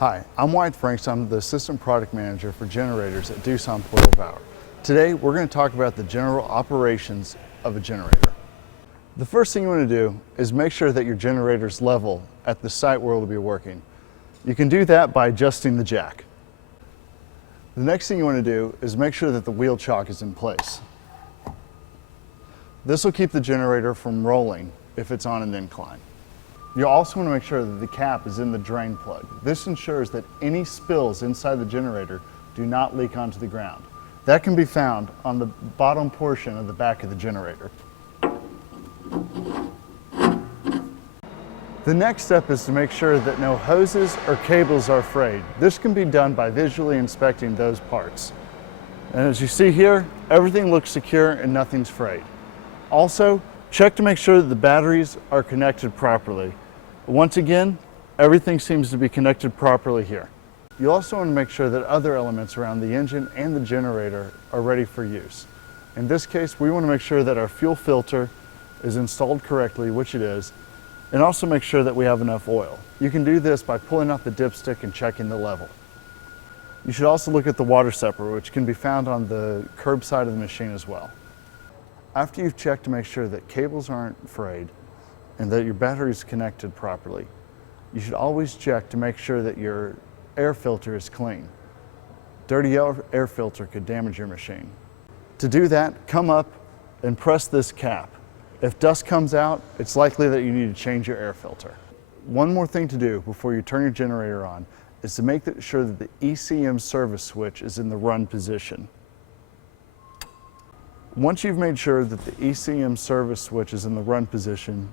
Hi, I'm Wyatt. I'm the Assistant Product Manager for Generators at Doosan Portable Power. Today, we're going to talk about the general operations of a generator. The first thing you want to do is make sure that your generator is level at the site where it will be working. You can do that by adjusting the jack. The next thing you want to do is make sure that the wheel chock is in place. This will keep the generator from rolling if it's on an incline. You also want to make sure that the cap is in the drain plug. This ensures that any spills inside the generator do not leak onto the ground. That can be found on the bottom portion of the back of the generator. The next step is to make sure that no hoses or cables are frayed. This can be done by visually inspecting those parts. And as you see here, everything looks secure and nothing's frayed. Also, check to make sure that the batteries are connected properly. Once again, everything seems to be connected properly here. You also want to make sure that other elements around the engine and the generator are ready for use. In this case, we want to make sure that our fuel filter is installed correctly, which it is, and also make sure that we have enough oil. You can do this by pulling out the dipstick and checking the level. You should also look at the water separator, which can be found on the curb side of the machine as well. After you've checked to make sure that cables aren't frayed and that your battery is connected properly, you should always check to make sure that your air filter is clean. Dirty air filter could damage your machine. To do that, come up and press this cap. If dust comes out, it's likely that you need to change your air filter. One more thing to do before you turn your generator on is to make sure that the ECM service switch is in the run position. Once you've made sure that the ECM service switch is in the run position,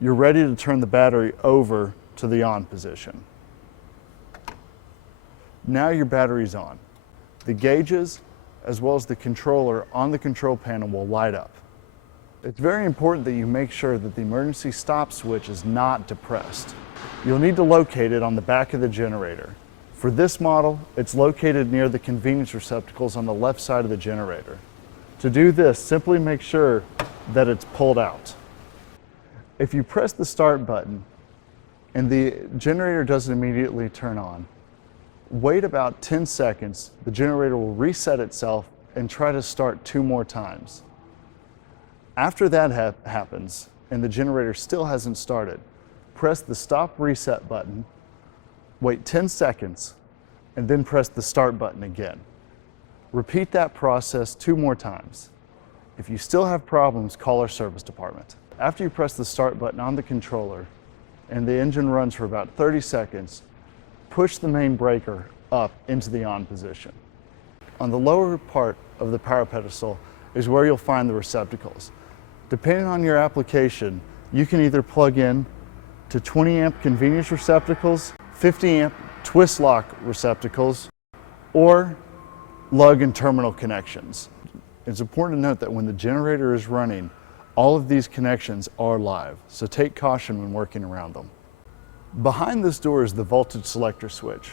you're ready to turn the battery over to the on position. Now your battery's on. The gauges, as well as the controller on the control panel, will light up. It's very important that you make sure that the emergency stop switch is not depressed. You'll need to locate it on the back of the generator. For this model, it's located near the convenience receptacles on the left side of the generator. To do this, simply make sure that it's pulled out. If you press the start button and the generator doesn't immediately turn on, wait about 10 seconds, the generator will reset itself and try to start 2 more times. After that happens and the generator still hasn't started, press the stop reset button, wait 10 seconds, and then press the start button again. Repeat that process 2 more times. If you still have problems, call our service department. After you press the start button on the controller and the engine runs for about 30 seconds, push the main breaker up into the on position. On the lower part of the power pedestal is where you'll find the receptacles. Depending on your application, you can either plug in to 20 amp convenience receptacles, 50 amp twist lock receptacles, or lug and terminal connections. It's important to note that when the generator is running, all of these connections are live, so take caution when working around them. Behind this door is the voltage selector switch.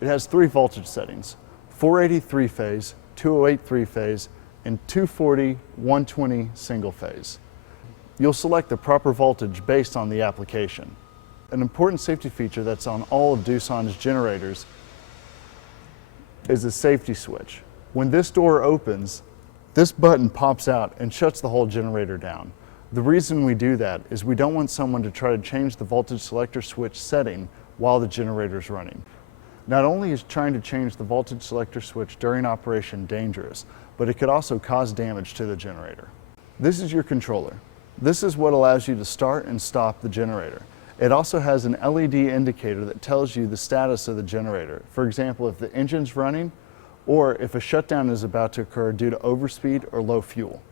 It has 3 voltage settings: 480 3-phase, 208 3-phase, and 240 120 single phase. You'll select the proper voltage based on the application. An important safety feature that's on all of Doosan's generators is a safety switch. When this door opens, this button pops out and shuts the whole generator down. The reason we do that is we don't want someone to try to change the voltage selector switch setting while the generator is running. Not only is trying to change the voltage selector switch during operation dangerous, but it could also cause damage to the generator. This is your controller. This is what allows you to start and stop the generator. It also has an LED indicator that tells you the status of the generator. For example, if the engine's running or if a shutdown is about to occur due to overspeed or low fuel.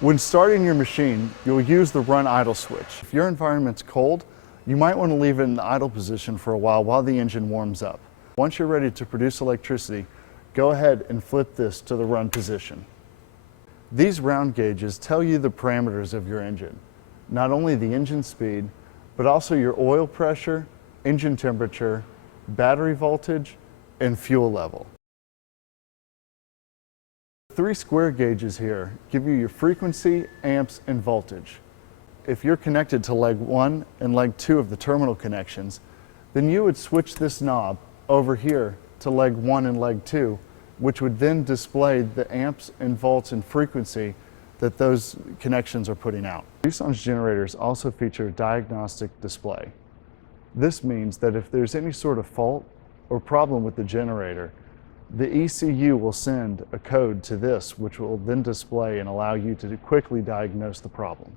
When starting your machine, you'll use the run idle switch. If your environment's cold, you might want to leave it in the idle position for a while the engine warms up. Once you're ready to produce electricity, go ahead and flip this to the run position. These round gauges tell you the parameters of your engine, not only the engine speed, but also your oil pressure, engine temperature, battery voltage, and fuel level. 3 square gauges here give you your frequency, amps, and voltage. If you're connected to leg 1 and leg 2 of the terminal connections, Then you would switch this knob over here to leg 1 and leg 2, which would then display the amps and volts and frequency that those connections are putting out. Doosan's generators also feature a diagnostic display. This means that if there's any sort of fault or problem with the generator, the ECU will send a code to this, which will then display and allow you to quickly diagnose the problem.